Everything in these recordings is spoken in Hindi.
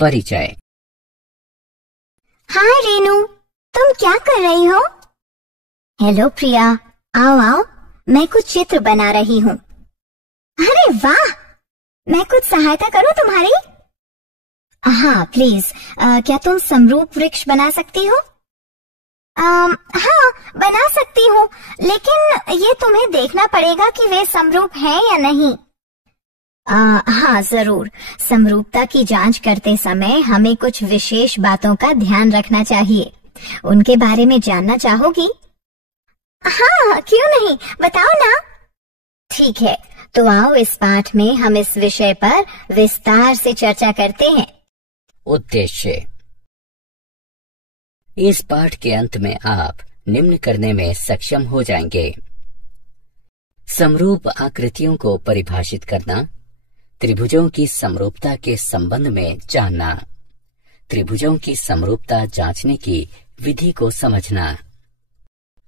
परिचय। हाय रेनू, तुम क्या कर रही हो? हेलो प्रिया, आओ आओ, मैं कुछ चित्र बना रही हूँ। अरे वाह, मैं कुछ सहायता करूँ तुम्हारी? हाँ प्लीज, क्या तुम समरूप वृक्ष बना सकती हो? हाँ, बना सकती हूँ, लेकिन ये तुम्हें देखना पड़ेगा कि वे समरूप हैं या नहीं। हाँ जरूर, समरूपता की जांच करते समय हमें कुछ विशेष बातों का ध्यान रखना चाहिए। उनके बारे में जानना चाहोगी? हाँ क्यों नहीं, बताओ ना। ठीक है, तो आओ इस पाठ में हम इस विषय पर विस्तार से चर्चा करते हैं। उद्देश्य। इस पाठ के अंत में आप निम्न करने में सक्षम हो जाएंगे: समरूप आकृतियों को परिभाषित करना, त्रिभुजों की समरूपता के संबंध में जानना, त्रिभुजों की समरूपता जांचने की विधि को समझना।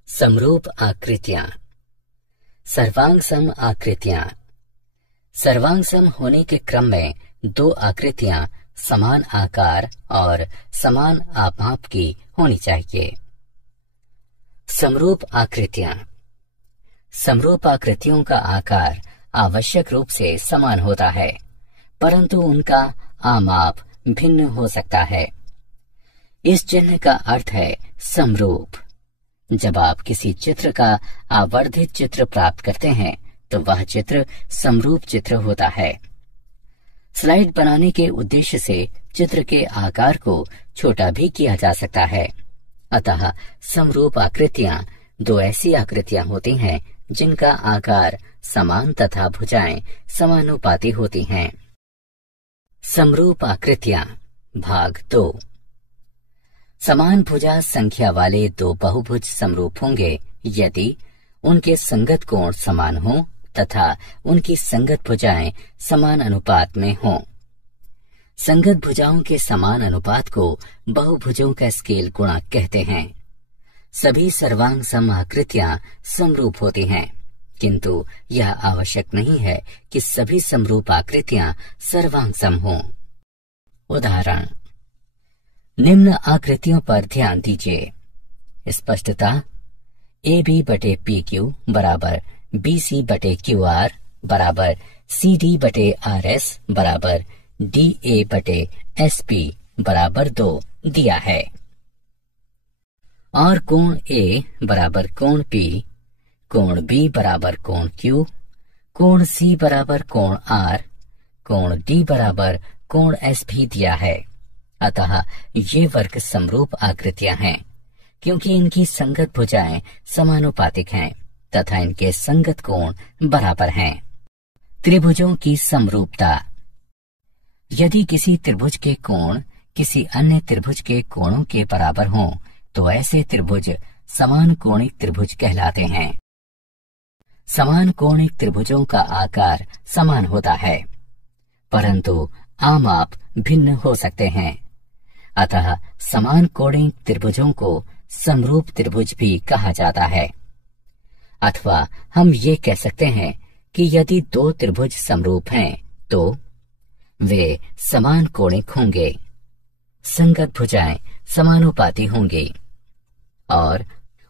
समरूप आकृतियां। सर्वांग सम आकृतियां। सर्वांग सम होने के क्रम में दो आकृतियां समान आकार और समान आपाप की होनी चाहिए। समरूप आकृतियां। समरूप आकृतियों का आकार आवश्यक रूप से समान होता है, परंतु उनका आमाप भिन्न हो सकता है। इस चिन्ह का अर्थ है समरूप। जब आप किसी चित्र का आवर्धित चित्र प्राप्त करते हैं तो वह चित्र समरूप चित्र होता है। स्लाइड बनाने के उद्देश्य से चित्र के आकार को छोटा भी किया जा सकता है। अतः समरूप आकृतियां दो ऐसी आकृतियां होती हैं जिनका आकार समान तथा भुजाएं समानुपाती होती हैं। समरूप आकृतियां भाग 2। समान भुजा संख्या वाले दो बहुभुज समरूप होंगे यदि उनके संगत कोण समान हों तथा उनकी संगत भुजाएं समान अनुपात में हों। संगत भुजाओं के समान अनुपात को बहुभुजों का स्केल गुणक कहते हैं। सभी सर्वांग सम आकृतियां समरूप होती हैं, किंतु यह आवश्यक नहीं है कि सभी समरूप आकृतियां सर्वांग सम हों। उदाहरण: निम्न आकृतियों पर ध्यान दीजिए। स्पष्टता: AB/PQ बराबर BC/QR बराबर CD/RS बराबर DA/SP बराबर 2 दिया है। और कोण A बराबर कोण P, कोण B बराबर कोण Q, कोण C बराबर कोण R, कोण D बराबर कोण S भी दिया है। अतः ये वर्ग समरूप आकृतियां हैं क्योंकि इनकी संगत भुजाएं समानुपातिक हैं तथा इनके संगत कोण बराबर हैं। त्रिभुजों की समरूपता। यदि किसी त्रिभुज के कोण किसी अन्य त्रिभुज के कोणों के बराबर हों तो ऐसे त्रिभुज समान कोणिक त्रिभुज कहलाते हैं। समान कोणिक त्रिभुजों का आकार समान होता है, परंतु आमाप भिन्न हो सकते हैं। अतः समान कोणिक त्रिभुजों को समरूप त्रिभुज भी कहा जाता है। अथवा हम ये कह सकते हैं कि यदि दो त्रिभुज समरूप हैं तो वे समान कोणिक होंगे, संगत भुजाएं समानुपाती होंगी और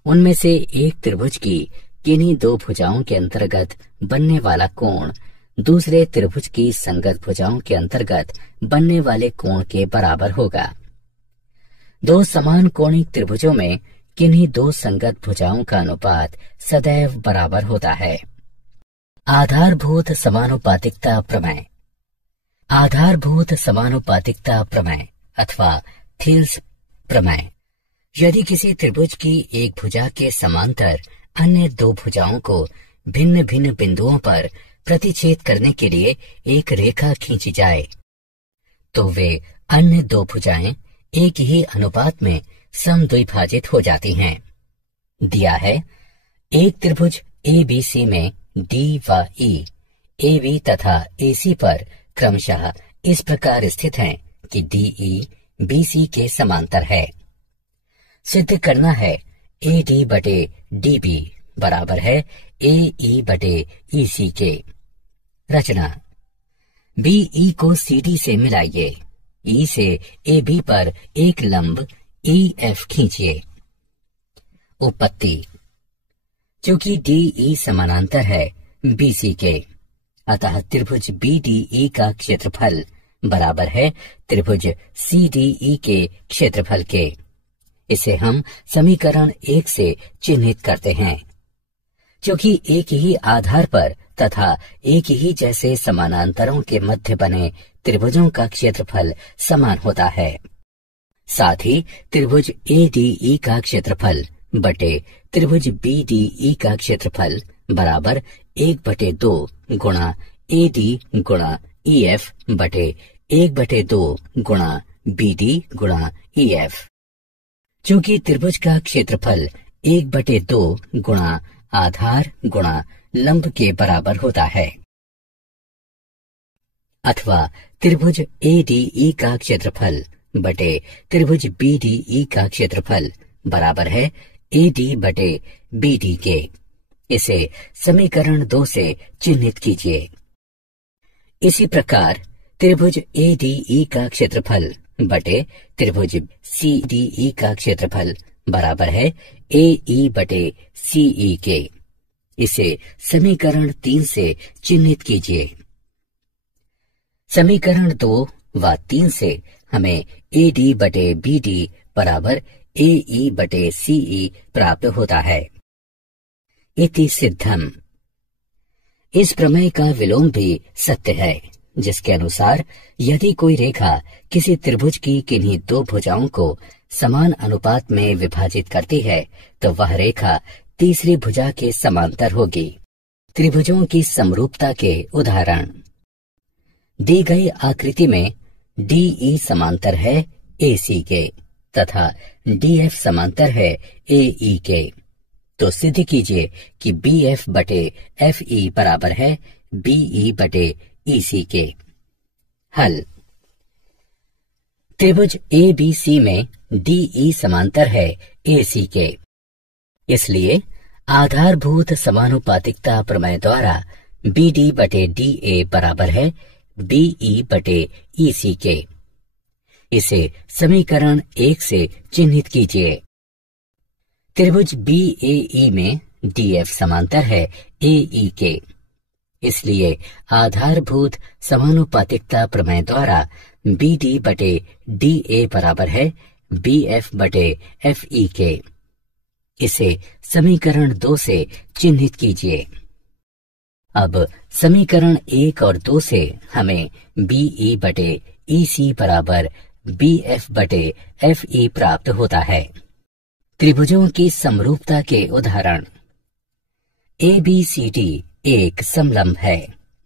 उनमें से एक त्रिभुज की किन्हीं दो भुजाओं के अंतर्गत बनने वाला कोण दूसरे त्रिभुज की संगत भुजाओं के अंतर्गत बनने वाले कोण के बराबर होगा। दो समान कोणिक त्रिभुजों में किन्हीं दो संगत भुजाओं का अनुपात सदैव बराबर होता है। आधारभूत समानुपातिकता प्रमेय। आधारभूत समानुपातिकता प्रमेय अथवा थिल्स प्रमेय। यदि किसी त्रिभुज की एक भुजा के समांतर अन्य दो भुजाओं को भिन्न भिन्न बिंदुओं पर प्रतिच्छेद करने के लिए एक रेखा खींची जाए तो वे अन्य दो भुजाएं एक ही अनुपात में समद्विभाजित हो जाती हैं। दिया है एक त्रिभुज ABC में D व E AB तथा AC पर क्रमशः इस प्रकार स्थित हैं कि DE BC के समांतर है। सिद्ध करना है AD/DB बराबर है AE/EC के। रचना: BE को CD से मिलाइए, ई से ए बी पर एक लंब ई एफ खींचिए। उपपत्ति। चूंकि डी ई समानांतर है बी सी के, अतः त्रिभुज बी डी ई का क्षेत्रफल बराबर है त्रिभुज सी डी ई के क्षेत्रफल के। इसे हम समीकरण 1 से चिन्हित करते हैं। क्योंकि एक ही आधार पर तथा एक ही जैसे समानांतरों के मध्य बने त्रिभुजों का क्षेत्रफल समान होता है, साथ ही त्रिभुज ए डी ई का क्षेत्रफल बटे त्रिभुज बी डी ई का क्षेत्रफल बराबर 1/2 गुणा ए डी गुणा ई एफ बटे 1/2 गुणा बी डी गुणा ई एफ। चूंकि त्रिभुज का क्षेत्रफल 1/2 गुणा आधार गुणा लंब के बराबर होता है, अथवा त्रिभुज ए डी ई का क्षेत्रफल बटे त्रिभुज बी डी ई का क्षेत्रफल बराबर है ए डी बटे बी डी के। इसे समीकरण 2 से चिन्हित कीजिए। इसी प्रकार त्रिभुज ए डी ई का क्षेत्रफल बटे त्रिभुज सी डी ई का क्षेत्रफल बराबर है ए ई बटे सी ई के। इसे समीकरण 3 से चिन्हित कीजिए। समीकरण 2 व 3 से हमें ए डी बटे बी डी बराबर ए ई बटे सी ई प्राप्त होता है। इति सिद्धम। इस प्रमेय का विलोम भी सत्य है, जिसके अनुसार यदि कोई रेखा किसी त्रिभुज की किन्हीं दो भुजाओं को समान अनुपात में विभाजित करती है तो वह रेखा तीसरी भुजा के समांतर होगी। त्रिभुजों की समरूपता के उदाहरण। दी गई आकृति में डी ई समांतर है ए सी के तथा डी एफ समांतर है ए ई के, तो सिद्ध कीजिए कि बी एफ बटे एफ ई बराबर है बी ई बटे ई सी के। हल। त्रिभुज ए बी सी में डी ई समांतर है ए सी के, इसलिए आधारभूत समानुपातिकता प्रमेय द्वारा बी डी बटे डी ए बराबर है बी ई बटे ई सी के। इसे समीकरण 1 से चिन्हित कीजिए। त्रिभुज बी ए ई में डी एफ समांतर है ए ई के, इसलिए आधारभूत समानुपातिकता प्रमेय द्वारा बी डी बटे डी ए बराबर है बी एफ बटे एफ ई के। इसे समीकरण 2 से चिन्हित कीजिए। अब समीकरण 1 और 2 से हमें बी ई बटे ई सी बराबर बी एफ बटे एफ ई प्राप्त होता है। त्रिभुजों की समरूपता के उदाहरण। ए बी सी डी एक समलंब है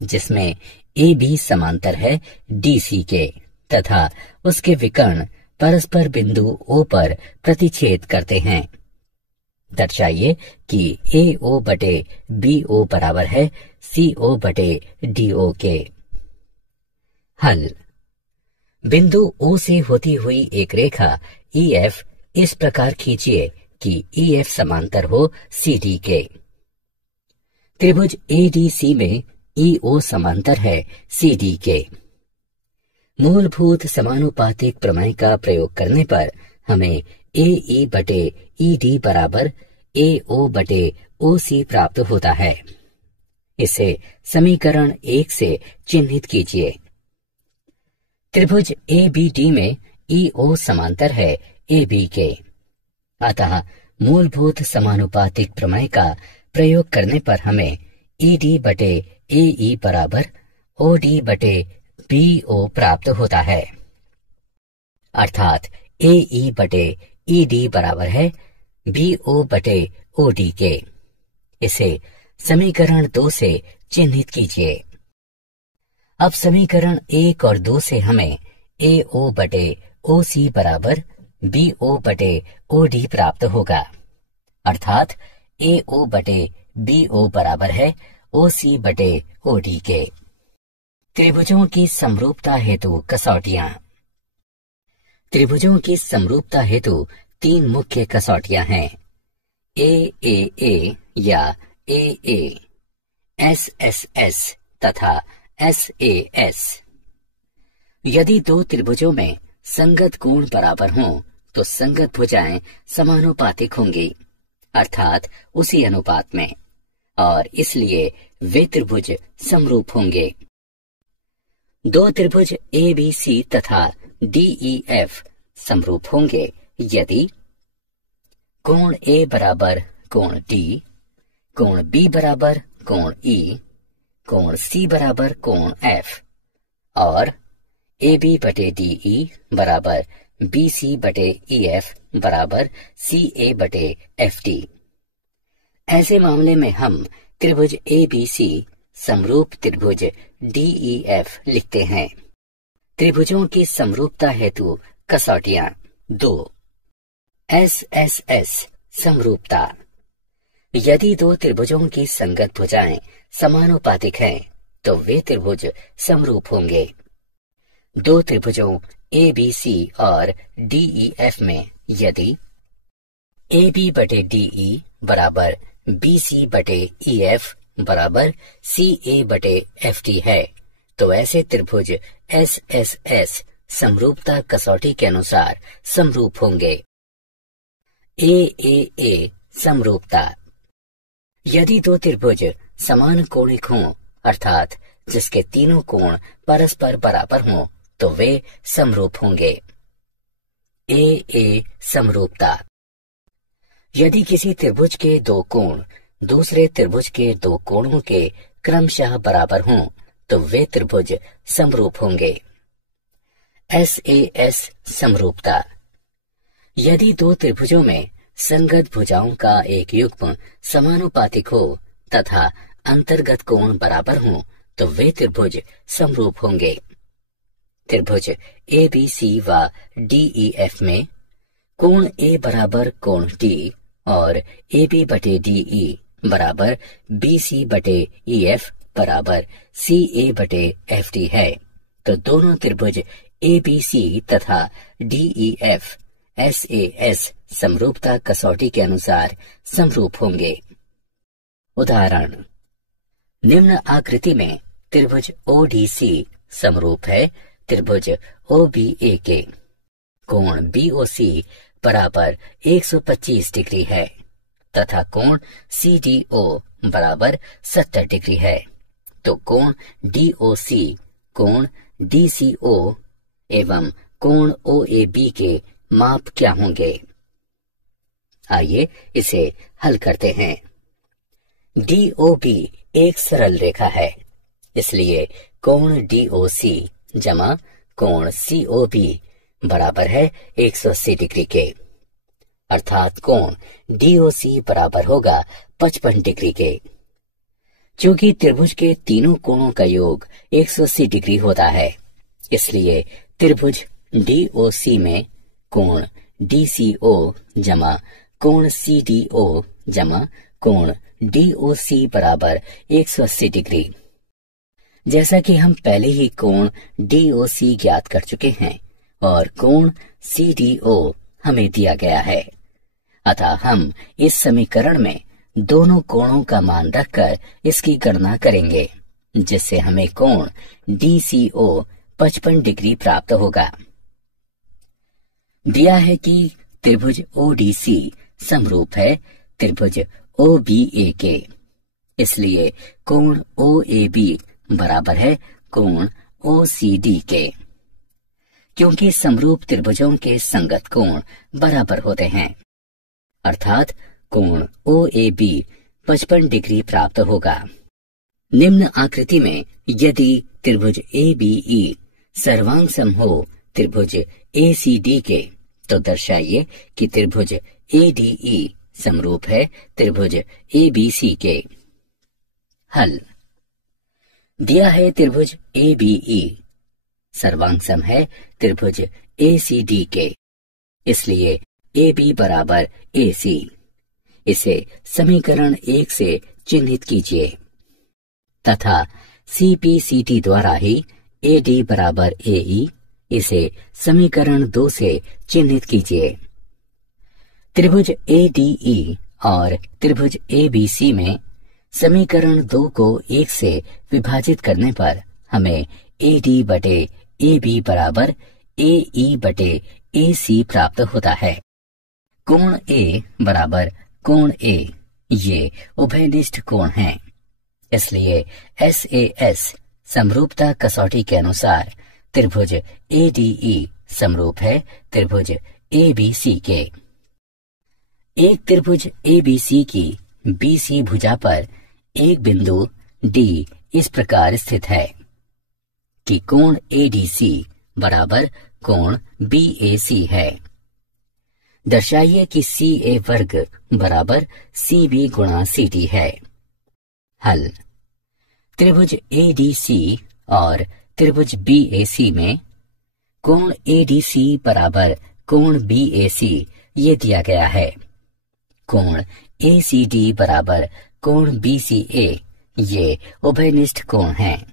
जिसमें ए बी समांतर है डी सी के तथा उसके विकर्ण परस्पर बिंदु ओ पर प्रतिच्छेद करते हैं। दर्शाइए कि ए ओ बटे बी ओ बराबर है सी ओ बटे डी ओ के। हल। बिंदु ओ से होती हुई एक रेखा ई एफ इस प्रकार खींचिए कि ई एफ समांतर हो सी डी के। त्रिभुज ए डी सी में ई ओ समांतर है सी डी के। मूलभूत समानुपातिक प्रमेय का प्रयोग करने पर हमें ए ई बटे ई डी बराबर ए ओ बटे ओ सी प्राप्त होता है। इसे समीकरण 1 से चिन्हित कीजिए। त्रिभुज ए बी डी में ई ओ समांतर है ए बी के, अतः मूलभूत समानुपातिक प्रमेय का प्रयोग करने पर हमें ई डी बटे ए ई बराबर ओ डी बटे बी ओ प्राप्त होता है, अर्थात ए ई बटे ई डी बराबर है बी ओ बटे ओ डी के। इसे समीकरण 2 से चिन्हित कीजिए। अब समीकरण 1 और 2 से हमें ए ओ बटे ओ सी बराबर बी ओ बटे ओ डी प्राप्त होगा, अर्थात ए ओ बटे बी ओ बराबर है ओ सी बटे ओ डी के। त्रिभुजों की समरूपता हेतु कसौटियां। त्रिभुजों की समरूपता हेतु 3 मुख्य कसौटियां हैं, ए या ए, एस तथा SAS। यदि दो त्रिभुजों में संगत कोण बराबर हों तो संगत भुजाएं समानुपातिक होंगी, अर्थात उसी अनुपात में, और इसलिए वे त्रिभुज समरूप होंगे। दो त्रिभुज ABC तथा DEF समरूप होंगे यदि कोण A बराबर कोण D, कोण B बराबर कोण E, कोण C बराबर कोण F और AB बटे DE बराबर BC बटे EF बराबर CA बटे FD। ऐसे मामले में हम त्रिभुज ABC समरूप त्रिभुज DEF लिखते हैं। त्रिभुजों की समरूपता हेतु कसौटियां 2। SSS समरूपता। यदि दो त्रिभुजों की संगत भुजाएं समानुपातिक हैं तो वे त्रिभुज समरूप होंगे। दो त्रिभुजों ABC और DEF में यदि AB बटे DE बराबर BC बटे EF बराबर CA बटे FD है तो ऐसे त्रिभुज SSS समरूपता कसौटी के अनुसार समरूप होंगे। AAA समरूपता। यदि दो त्रिभुज समान कोणिक हों, अर्थात जिसके तीनों कोण परस्पर बराबर हों, तो वे समरूप होंगे। AA समरूपता। यदि किसी त्रिभुज के दो कोण दूसरे त्रिभुज के दो कोणों के क्रमशः बराबर हों, तो वे त्रिभुज समरूप होंगे। SAS समरूपता। यदि दो त्रिभुजों में संगत भुजाओं का एक युग्म समानुपातिक हो तथा अंतर्गत कोण बराबर हों, तो वे त्रिभुज समरूप होंगे। त्रिभुज ABC व DEF में कोण A बराबर कोण D और AB बटे DE बराबर BC बटे EF बराबर CA बटे FD है, तो दोनों त्रिभुज ABC तथा DEF SAS समरूपता कसौटी के अनुसार समरूप होंगे। उदाहरण, निम्न आकृति में त्रिभुज ODC समरूप है त्रिभुज OBA के। कोण BOC बराबर 125 डिग्री है तथा कोण CDO बराबर 70 डिग्री है, तो कोण DOC, कोण DCO एवं कोण OAB के माप क्या होंगे? आइए इसे हल करते हैं। DOB एक सरल रेखा है, इसलिए कोण DOC जमा कोण COB बराबर है 180 डिग्री के, अर्थात कोण DOC बराबर होगा 55 डिग्री के। चूंकि त्रिभुज के तीनों कोणों का योग 180 डिग्री होता है, इसलिए त्रिभुज DOC में कोण DCO जमा कोण CDO जमा कोण DOC बराबर 180 डिग्री। जैसा कि हम पहले ही कोण DOC ज्ञात कर चुके हैं और कोण CDO हमें दिया गया है, अतः हम इस समीकरण में दोनों कोणों का मान रखकर इसकी गणना करेंगे, जिससे हमें कोण DCO 55 डिग्री प्राप्त होगा। दिया है कि त्रिभुज ODC समरूप है त्रिभुज OBA के, इसलिए कोण OAB बराबर है कोण OCD के। क्योंकि समरूप त्रिभुजों के संगत कोण बराबर होते हैं, अर्थात कोण OAB 55 डिग्री प्राप्त होगा। निम्न आकृति में यदि त्रिभुज ABE सर्वांग हो त्रिभुज ACD के, तो दर्शाइए कि त्रिभुज ADE समरूप है त्रिभुज ABC के। हल। दिया है त्रिभुज ABE सर्वांग सम है त्रिभुज ACD के, इसलिए AB बराबर AC। इसे समीकरण 1 से चिन्हित कीजिए तथा CPCT द्वारा ही AD बराबर AE इसे समीकरण 2 से चिन्हित कीजिए। त्रिभुज ADE और त्रिभुज ABC में समीकरण 2 को 1 से विभाजित करने पर हमें AD बटे ए बी बराबर ए ई बटे ए सी प्राप्त होता है। कोण ए बराबर कोण ए ये उभयनिष्ठ कोण हैं, इसलिए SAS समरूपता कसौटी के अनुसार त्रिभुज ADE समरूप है त्रिभुज ABC के। एक त्रिभुज ABC की BC भुजा पर एक बिंदु D इस प्रकार स्थित है कि कोण ADC बराबर कोण BAC है। दर्शाइए कि CA वर्ग बराबर CB गुणा CT है। हल। त्रिभुज ADC और त्रिभुज BAC में कोण ADC बराबर कोण BAC ये दिया गया है। कोण ACD बराबर कोण BCA ये उभयनिष्ठ कोण हैं,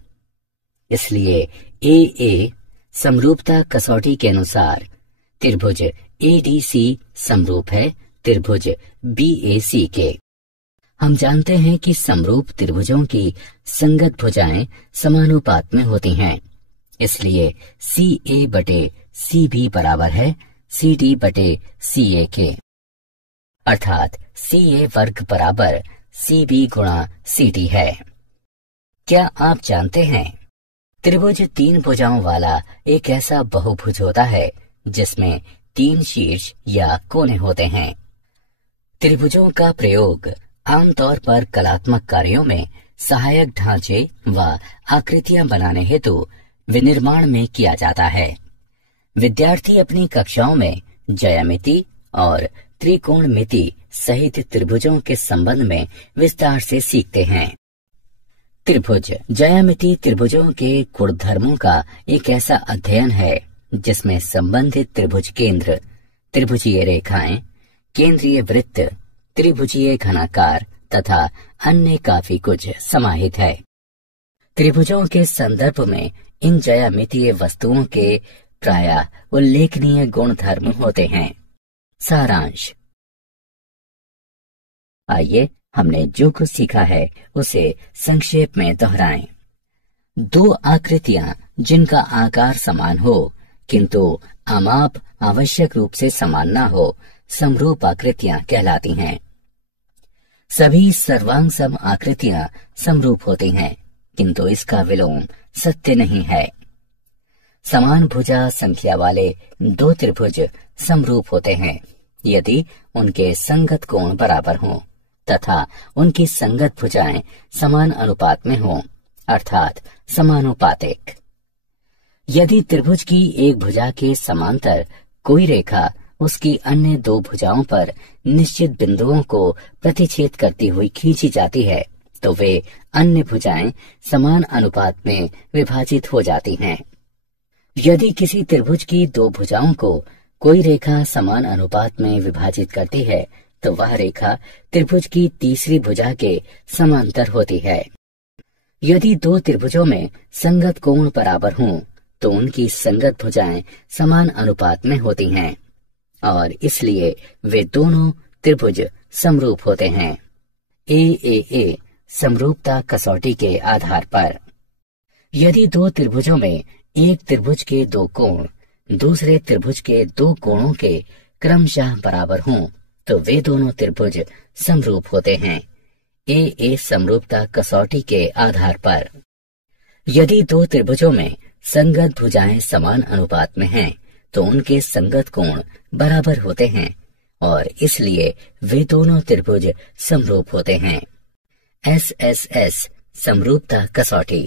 इसलिए AA समरूपता कसौटी के अनुसार त्रिभुज ADC समरूप है त्रिभुज BAC के। हम जानते हैं कि समरूप त्रिभुजों की संगत भुजाएं समानुपात में होती हैं, इसलिए CA बटे CB बराबर है CD बटे CA के, अर्थात CA वर्ग बराबर CB गुणा CD है। क्या आप जानते हैं त्रिभुज 3 भुजाओं वाला एक ऐसा बहुभुज होता है जिसमें 3 शीर्ष या कोने होते हैं। त्रिभुजों का प्रयोग आमतौर पर कलात्मक कार्यों में सहायक ढांचे व आकृतियां बनाने हेतु विनिर्माण में किया जाता है। विद्यार्थी अपनी कक्षाओं में ज्यामिति और त्रिकोणमिति सहित त्रिभुजों के संबंध में विस्तार से सीखते हैं। त्रिभुज ज्यामिति त्रिभुजों के गुणधर्मों का एक ऐसा अध्ययन है जिसमें संबंधित त्रिभुज केंद्र, त्रिभुजीय रेखाएं, केंद्रीय वृत्त, त्रिभुजीय घनाकार तथा अन्य काफी कुछ समाहित है। त्रिभुजों के संदर्भ में इन ज्यामितीय वस्तुओं के प्रायः उल्लेखनीय गुणधर्म होते हैं। सारांश। आइए हमने जो कुछ सीखा है उसे संक्षेप में दोहराएं। 2 आकृतियां जिनका आकार समान हो किंतु आमाप आवश्यक रूप से समान न हो समरूप आकृतियां कहलाती हैं। सभी सर्वांग सम आकृतियां समरूप होती हैं, किंतु इसका विलोम सत्य नहीं है। समान भुजा संख्या वाले 2 त्रिभुज समरूप होते हैं यदि उनके संगत कोण बराबर हों तथा उनकी संगत भुजाएं समान अनुपात में हों, अर्थात समानुपातिक। यदि त्रिभुज की एक भुजा के समांतर कोई रेखा उसकी अन्य 2 भुजाओं पर निश्चित बिंदुओं को प्रतिच्छेद करती हुई खींची जाती है तो वे अन्य भुजाएं समान अनुपात में विभाजित हो जाती हैं। यदि किसी त्रिभुज की 2 भुजाओं को कोई रेखा समान अनुपात में विभाजित करती है तो वह रेखा त्रिभुज की तीसरी भुजा के समांतर होती है। यदि 2 त्रिभुजों में संगत कोण बराबर हों तो उनकी संगत भुजाएं समान अनुपात में होती हैं और इसलिए वे दोनों त्रिभुज समरूप होते हैं। AAA समरूपता कसौटी के आधार पर यदि 2 त्रिभुजों में एक त्रिभुज के 2 कोण दूसरे त्रिभुज के 2 कोणों के क्रमशः बराबर हों तो वे दोनों त्रिभुज समरूप होते हैं। AA समरूपता कसौटी के आधार पर यदि 2 त्रिभुजों में संगत भुजाएं समान अनुपात में हैं तो उनके संगत कोण बराबर होते हैं और इसलिए वे दोनों त्रिभुज समरूप होते हैं। SSS समरूपता कसौटी